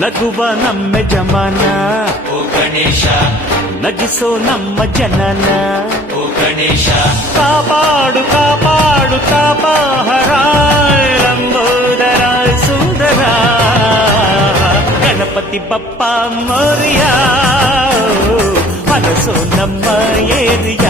ನಗುವ ನಮ್ಮ ಜಮಾನ ಓ ಗಣೇಶ ನಗಿಸೋ ನಮ್ಮ ಜನನ ಓ ಗಣೇಶ ಕಾಪಾಡು ಕಾಪಾಡು ತಾಪಹರ ಲಂಬೋದರ ಸುಂದರ ಗಣಪತಿ ಬಪ್ಪ ಮೋರಿಯ ಮನಸ್ಸು ನಮ್ಮ ಏರಿಯಾನ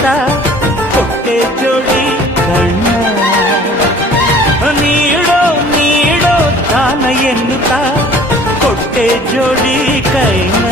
ಎನ್ನುತ್ತ ಕೊಟ್ಟೆ ಜೋಡಿ ಕಣ್ಣ ನೀಡೋ ನೀಡೋ ದಾನ ಎನ್ನುತ್ತ ಕೊಟ್ಟೆ ಜೋಡಿ ಕೈನ